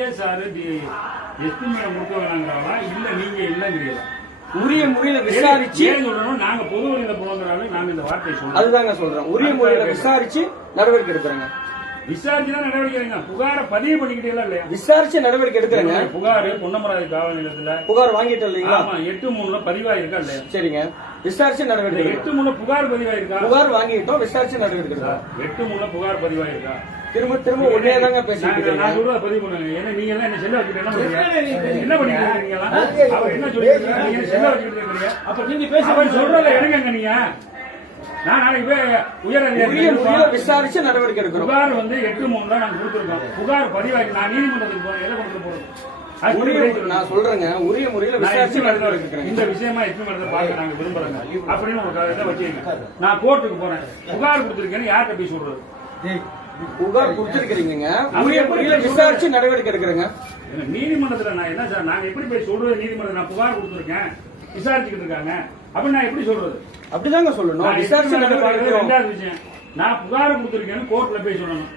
CSR SP madam கொடுக்க வேணாங்கிறாங்களா இல்ல நீங்க இல்லங்கிறீங்களா? உரிய முறையில விசாரிச்சு சொல்லணும். நாங்க பொது வழியில போங்கிறாங்க. நாங்க இந்த வார்த்தையை சொல்றோம். அதுதாங்க சொல்றேன். உரிய முறையில விசாரிச்சு நடவடிக்கை எடுக்கிறேங்க. விசாரிச்சுதான் நடவடிக்கை எடுங்க. புகாரை பதிவு பண்ணிக்கிட்டே இல்லையா? விசாரிச்சு நடவடிக்கை எடுக்கிறேங்க. புகார் பொன்னமராதி காவல் நிலையத்துல புகார் வாங்கிட்டு இல்லைங்களா? 8/3 பதிவாயிருக்கா இல்லையா? சரிங்க. விசாரிச்சு நடவடிக்கை 8/3 புகார் பதிவாயிருக்கா? புகார் வாங்கிட்டோம். விசாரிச்சு நடவடிக்கை எடுக்கிறோம். 8/3 புகார் பதிவாயிருக்கா? திரும்ப ஒன்னே தாங்க பேசிட்டு நான் சொல்றத பதிவு பண்ணுங்க. ஏன்னா நீங்க எல்லாம் என்ன செல்ல வச்சுட்டு என்ன பண்ணிட்டு இருக்கீங்களா? அவர் என்ன சொல்லிட்டு நீங்க செல்ல வச்சுட்டு இருக்கீங்க. அப்ப நீங்க பேச சொல்றத எடுங்க. நீங்க நான் நாளைக்கு போய் உயர் விசாரிச்சு நடவடிக்கை எடுக்கிறோம். புகார் 8/3 தான் நாங்க கொடுத்துருக்கோம். புகார் பதிவாகி நான் நீதிமன்றத்துக்கு போறேன். எதை கொண்டு போறோம்? நான் சொல்றேங்க. உரிய முறையில விசாரிச்சு நடவடிக்கை எடுக்கிறேன். இந்த விஷயமா எத்தனை மரத்தை பார்க்க நாங்க விரும்புறோங்க அப்படின்னு ஒரு வச்சுக்கோங்க. நான் கோர்ட்டுக்கு போறேன். புகார் கொடுத்துருக்கேன்னு யார்கிட்ட போய் சொல்றது? புகார் கொடுத்திருக்கீங்க. உரிய முறையில விசாரிச்சு நடவடிக்கை எடுக்கிறேங்க. நீதிமன்றத்துல நான் என்ன சார் நாங்க எப்படி போய் சொல்றது? நீதிமன்றத்தில் நான் புகார் கொடுத்துருக்கேன், விசாரிச்சுக்கிட்டு இருக்காங்க அப்படின்னு நான் எப்படி சொல்றது? அப்படிதாங்க சொல்லணும். விசாரிச்சு நடவடிக்கை. ரெண்டாவது விஷயம், நான் புகார் கொடுத்துருக்கேன்னு கோர்ட்ல போய் சொல்லணும்.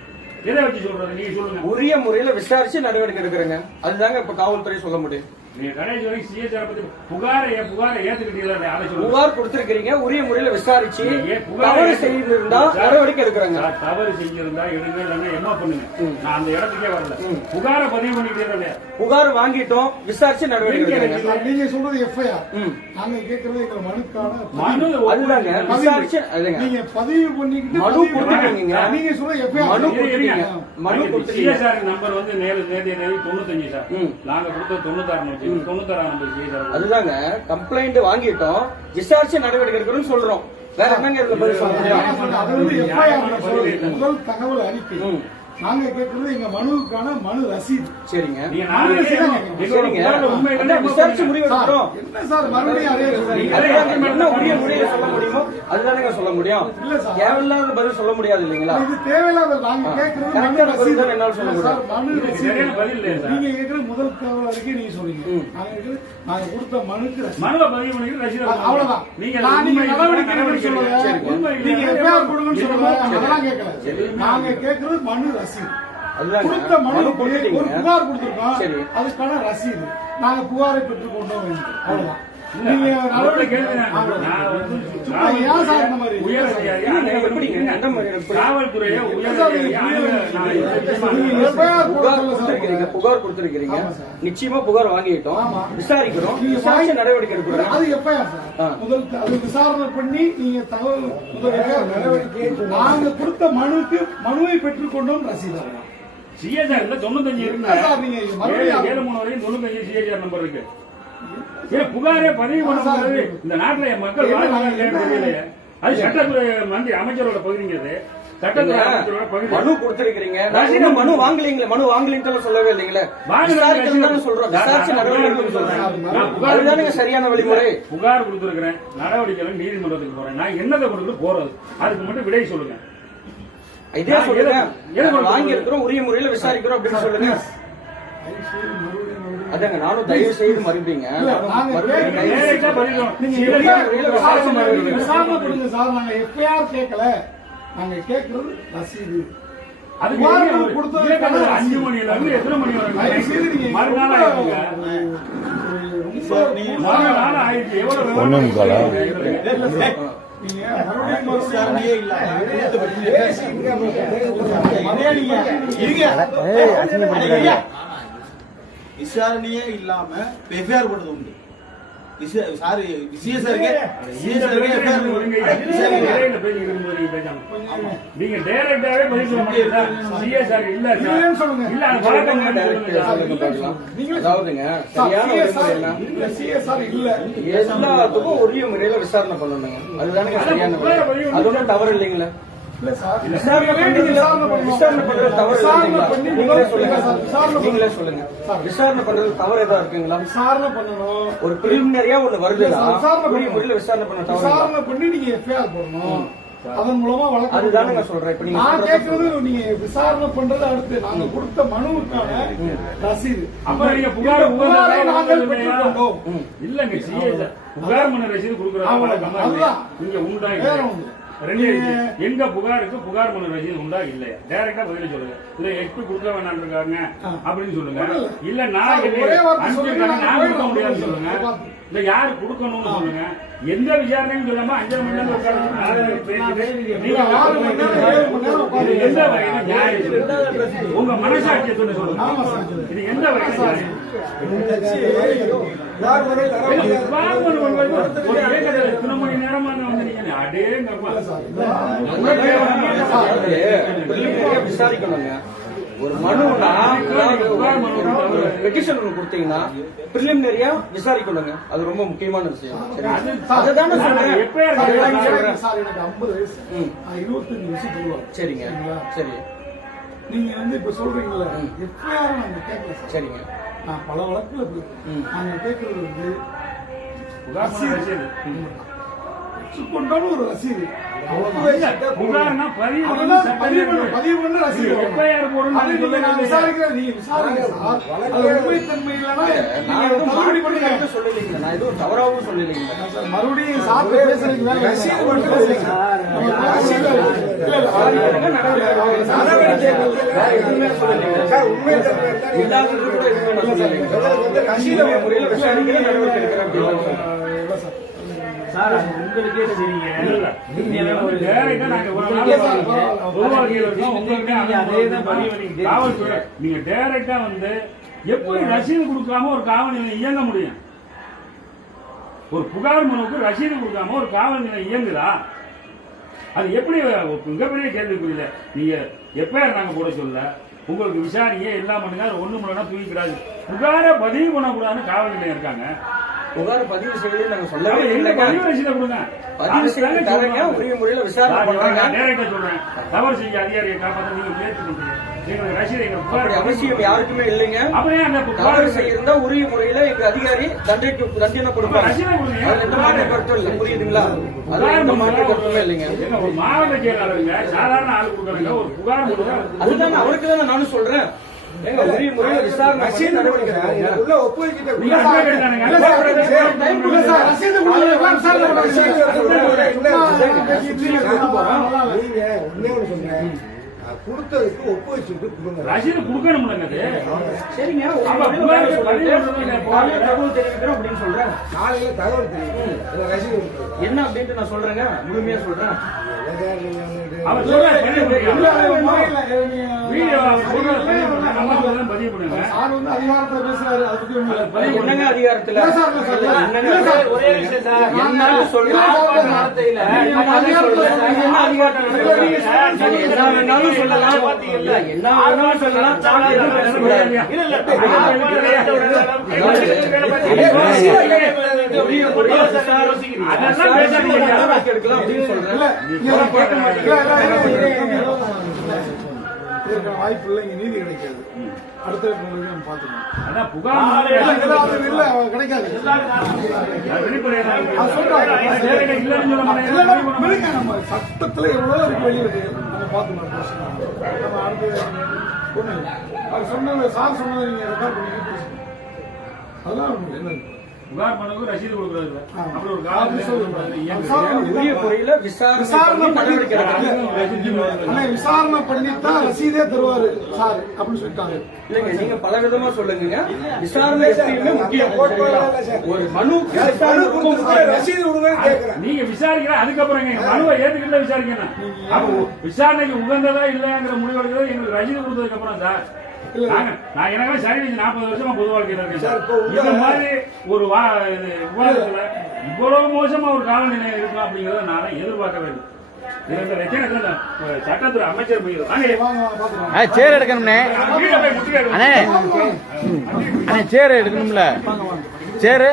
எதை வச்சு சொல்றது? நீங்க சொல்லுங்க. உரிய முறையில விசாரிச்சு நடவடிக்கை எடுக்கிறேங்க. அதுதாங்க இப்ப காவல்துறை சொல்ல முடியும். நீங்க கடைசி வரைக்கும் சிஎஸ்ஆர் பத்தி புகாரை ஏத்துக்கிட்டீங்களா? புகார் கொடுத்திருக்கீங்க. உரிய முறையில விசாரிச்சு தவறு செய்திருந்தா நடவடிக்கை எடுக்கிறாங்க. தவறு செஞ்சிருந்தா எடுங்க, இல்லைன்னா என்ன பண்ணுங்க. நான் அந்த இடத்துக்கே வரல. புகாரை பதிவு பண்ணிட்டே புகார் வாங்கிட்டோம். விசாரிச்சு நடவடிக்கை எடுக்கிறாங்க. நீங்க சொல்றது எஃப்ஐஆர். நாங்க கேட்கறது எங்க மனுக்கான மனு. அதுதாங்க விசாரிச்சு நீங்க பதிவு பண்ணிக்கிட்டு மனு கொடுத்துருக்கீங்க. நீங்க சொல்றது எஃப்ஐஆர் மனு கொடுத்துருக்கீங்க. மனு கொடுத்துருக்கீங்க. சிஎஸ்ஆர் நம்பர் நேற்றைய தேதி 95 சார். நாங்க கொடுத்த 96 அதுதாங்க கம்ப்ளைண்ட் வாங்கிட்டோம். விசாரிச்சு நடவடிக்கை எடுக்கணும்னு சொல்றோம். வேற என்னங்க பதில் சொல்ல முடியும்? முதல் தகவல் அறிக்கை நாங்க கேட்கறது எங்க மனுவுக்கான மனு ரசீது. சரிங்க. சரிங்க. விசாரிச்சு முடிவு எடுக்கிறோம். என்ன சார் மறுபடியும் என்ன உரிய முறையில சொல்ல முடியுமோ அதுதானங்க சொல்ல முடியும். இல்ல சார், தேவையில்லாத பதில் சொல்ல முடியாது இல்லைங்களா? இது தேவையில்லாத. நாங்க கேட்கறது மனு ரசீது. என்னால சொல்ல முடியும். மனு ரசீது நீங்க கேட்கற முதல் தகவல் அறிக்கை நீங்க சொல்றீங்க. நாங்க கொடுத்த மனுக்கு மனுவை பதிவு பண்ணிட்டு ரசீது அவ்வளவுதான். நீங்க நடவடிக்கை சொல்லுங்க. நீங்க எஃப்ஐஆர் கொடுங்கன்னு சொல்லுங்க. அதெல்லாம் கேட்கல. நாங்க கேட்கறது மனு ரசீது. கொடுத்த மனு ஒரு புகார் கொடுத்திருக்கோம். அதுக்கான ரசீது நாங்க புகாரை பெற்றுக் கொண்டோம். அவ்வளவுதான். நீங்க நடவடிக்கை புகார் கொடுத்திருக்கீங்க. நிச்சயமா புகார் வாங்கிட்டோம். விசாரிக்கிறோம். விசாரிச்சு நடவடிக்கை எடுக்கிறோம். அது எஃப்ஐஆர் சார். முதல் அது விசாரணை பண்ணி நீங்க தகவல் நடவடிக்கை நாங்க கொடுத்த மனுவை பெற்றுக் கொண்டோம். ரசீது சிஎஸ்ஆர் 95 இருக்கு. 7/3 வரைக்கும் 95 சிஎஸ்ஆர் நம்பர் இருக்கு. புகாரே பதிவு பண்ணுறது இந்த நாட்டில் என் மக்கள் தெரியலையே. அது சட்டத்துறை மந்திரி அமைச்சரோட பகுதிங்கிறது. சட்டத்துறை அமைச்சரோட பகுதி. மனு கொடுத்திருக்கீங்க. மனு வாங்கலீங்களே. மனு வாங்கலீங்கன்னு சொல்லவே இல்லைங்களே. சொல்றோம். விசாரிச்சு நடவடிக்கை சொல்றேன். சரியான வழிமுறை. புகார் கொடுத்திருக்கிறேன். நடவடிக்கை நீதிமன்றத்துக்கு போறேன். நான் என்னதை கொடுத்து போறது? அதுக்கு மட்டும் விடை சொல்லுங்க. இதே சொல்லுங்க. வாங்கி இருக்கிறோம். உரிய முறையில விசாரிக்கிறோம் அப்படின்னு சொல்லுங்க. அதாங்க நானும் தயவு செய்து மறுபடிங்க கேட்கல. நாங்க கேட்கறது ரசீது. அது 5 மணில இருந்து எத்தனை மணி வரைக்கும் மறுநாள் ஆயிடுச்சு. விசாரணையே இல்லாம எஃப்ஐஆர் போட்டது உண்டு. நீங்க டைரக்டாவே பதில் சொல்ல மாட்டீங்களா? சிஎஸ்ஆர் இல்ல இல்ல அது வழக்கம். அதாவதுங்க சிஎஸ்ஆர் இல்ல. எல்லாத்துக்கும் உரிய முறையில விசாரணை பண்ணணுங்க. அதுதானே சரியான வழி. அது ஒன்றும் தவறு இல்லைங்களா? விசாரணை பண்றது தவறு நீங்களே சொல்லுங்க. விசாரணை பண்றது தவறு ஏதா இருக்குங்களா? விசாரணை பண்ணணும். ஒரு பிரிலிமினரியா ஒண்ணு வருது. விசாரணை பண்ண விசாரணை பண்ணி நீங்க எஃப்ஐஆர் போடணும். அதன் மூலமா வழக்கு. அதுதானே சொல்றேன். இப்ப நான் கேட்கறது நீங்க விசாரணை பண்றது அடுத்து நாங்க கொடுத்த மனுவுக்கான ரசீது. அப்ப நீங்க புகார் நாங்கள் பெற்றுக்கொண்டோம். இல்லங்க சிஎஸ்ஆர் புகார் மனு ரசீது கொடுக்குறாங்க. நீங்க உண்டா? ரெண்டே விஷயம். எங்க புகாருக்கு புகார் மனு ரசீது உண்டா இல்லையா டைரக்டா பதில சொல்லுங்க. இல்ல எக்ஸ்பி கொடுக்க வேணாம் இருக்காங்க அப்படின்னு சொல்லுங்க. இல்ல நான் நான் கொடுக்க முடியாதுன்னு சொல்லுங்க. இல்ல யாரு கொடுக்கணும்னு சொல்லுங்க. எந்த விசாரணையும் சொல்லாம 5 மணி நேரம் உட்கார்ந்து எந்த வகையில நியாயம்? உங்க மனசாட்சியை சொல்லுங்க. இது எந்த வகையில நியாயம்? ஒரு ஏக்கத்துல இத்தனை மணி நேரமா வந்து நீங்க அடேங்கப்பா விசாரிக்கணுங்க. ஒரு மனுனா பெட்டிஷன் ஒன்று கொடுத்தீங்கன்னா பிரிலிமினரியா விசாரிக்கணுங்க. அது ரொம்ப முக்கியமான விஷயம். அதுதானே சொல்றேன். சார் எனக்கு 50 வயசு 25 வருஷம் சொல்லுவாங்க. சரிங்க சரி. நீங்க வந்து இப்ப சொல்றீங்கல்ல எஃப்ஐஆர் நாங்க கேட்கல சார். சரிங்க. நான் பல வழக்குல போயிருக்கேன். நாங்க கேட்கறது வந்து கொண்டாலும் ஒரு ரசீது புகார்னா பதிவு பண்ண ரசீது எஃப்ஐஆர் போடணும். விசாரிக்கிற நீங்க விசாரிங்க சார். அது உண்மைத்தன்மை இல்லைன்னா நான் எதுவும் சொல்லலைங்க. நான் எதுவும் தவறாகவும் சொல்லலைங்க. மறுபடியும் சாப்பிட்டு பேசுறீங்க. ரசீது மட்டும் பேசுறீங்க. சார் உங்களுக்கே தெரியுங்க. நீங்க டைரக்டா வந்து எப்படி ரசீது கொடுக்காம ஒரு காவல் நிலையம் இயங்க முடியும்? ஒரு புகார் மனுவுக்கு ரசீது கொடுக்காம ஒரு காவல் நிலையம் இயங்குதா? அது எப்படி? மிகப்பெரிய கேள்வி புரியல. நீங்க எஃப்ஐஆர் நாங்க போட சொல்ல உங்களுக்கு விசாரணையே எல்லாம் பண்ணுங்க. ஒண்ணு முன்னா தூக்கிக்கிறாங்க. புகார பதிவு பண்ணக்கூடாதுன்னு காவல் நிலையம் இருக்காங்க. புகார் பதிவு செய்து நாங்க சொல்லவே இல்லை. பதிவு ரசீதை கொடுங்க. பதிவு செய்ய உரிய முறையில் விசாரணை பண்றாங்க. நேரடியா சொல்றேன். தவறு செய்ய அதிகாரியை காப்பாற்ற நீங்க முயற்சி பண்றீங்க. எங்களுக்கு ரசீதை அப்படி அவசியம் யாருக்குமே இல்லைங்க. அப்படியே அந்த தவறு செய்யிருந்தா உரிய முறையில எங்க அதிகாரி தண்டனை கொடுப்பாங்க. ரசீதை கொடுங்க. அதுல எந்த மாற்று கருத்தும் இல்லை. புரியுதுங்களா? அதுல எந்த மாற்று கருத்துமே இல்லைங்க. ஒரு மாவட்ட செயலாளருங்க சாதாரண ஆள் கொடுக்குறாங்க. ஒரு புகார் கொடுங்க. அதுதான் அவருக்கு தான் நானும் சொல்றேன். எங்க உரிய முறையில் விசாரணை உள்ள ஒப்புவிக்கிட்ட கொடுத்ததுக்கு ஒப்பு வச்சுட்டு ரசீது கொடுக்கணும்லங்க. சரிங்க. தகவல் தெரிவிக்கிறோம் அப்படின்னு சொல்றேன். நாளையில தகவல் தெரியும் ரசீது என்ன அப்படின்ட்டு நான் சொல்றேங்க. முழுமையா சொல்றேன். அவர் பதிவு பண்ணுங்க. அதிகாரத்தை பேசுறாரு. அது பத்தி என்னங்க அதிகாரத்துல ஒரே விஷயம் சார். என்ன சொல்றேன். என்ன வேணாலும் சொல்லலாம். என்ன வேணாலும் சொல்லலாம். எடுக்கலாம் அப்படின்னு சொல்றேன். வாய்ப்பு இல்லை. இங்க நீதி கிடைக்காது. அடுத்த பாத்துக்கணும். அதான் புகார் கிடைக்காது. நம்ம சட்டத்துல எவ்வளவு இருக்கு வெளியில நம்ம பாத்துக்கணும். நம்ம அடுத்து ஒண்ணு அது சொன்ன சார் சொன்னதை நீங்க ரெக்கார்ட் பண்ணி அதெல்லாம் என்ன புகார் மனுக்கு ரசீது கொடுக்குறது. அப்படி ஒரு காலம் உரிய முறையில விசாரணை விசாரணை பண்ணித்தான் ரசீதே தருவாரு சார் அப்படின்னு சொல்லிட்டாங்க. இல்லைங்க நீங்க பல விதமா சொல்லுங்க. விசாரணை எப்பயுமே முக்கியம். ஒரு மனுக்கு ரசீது கொடுங்கன்னு கேட்கிறேன். நீங்க விசாரிக்கிற அதுக்கப்புறம் எங்க மனுவை ஏத்துக்கிட்டு விசாரிக்கணும். அப்ப விசாரணைக்கு உகந்ததா இல்லையாங்கிற முடிவெடுக்கிறது எங்களுக்கு ரசீது கொடுத்ததுக்கு அப்புறம் சார். நான் எனக்கு சர்வீஸ் 40 வருஷமா பொது வாழ்க்கையில் இருக்கேன் சார். இந்த மாதிரி ஒரு விவாதத்துல இவ்வளவு மோசமா ஒரு காவல் நிலையம் இருக்கும் அப்படிங்கறத நான் எதிர்பார்க்கவே இல்லை. சட்டத்துறை அமைச்சர் போயிடும் சேர் எடுக்கணும்னே. சேர் எடுக்கணும்ல. சேரு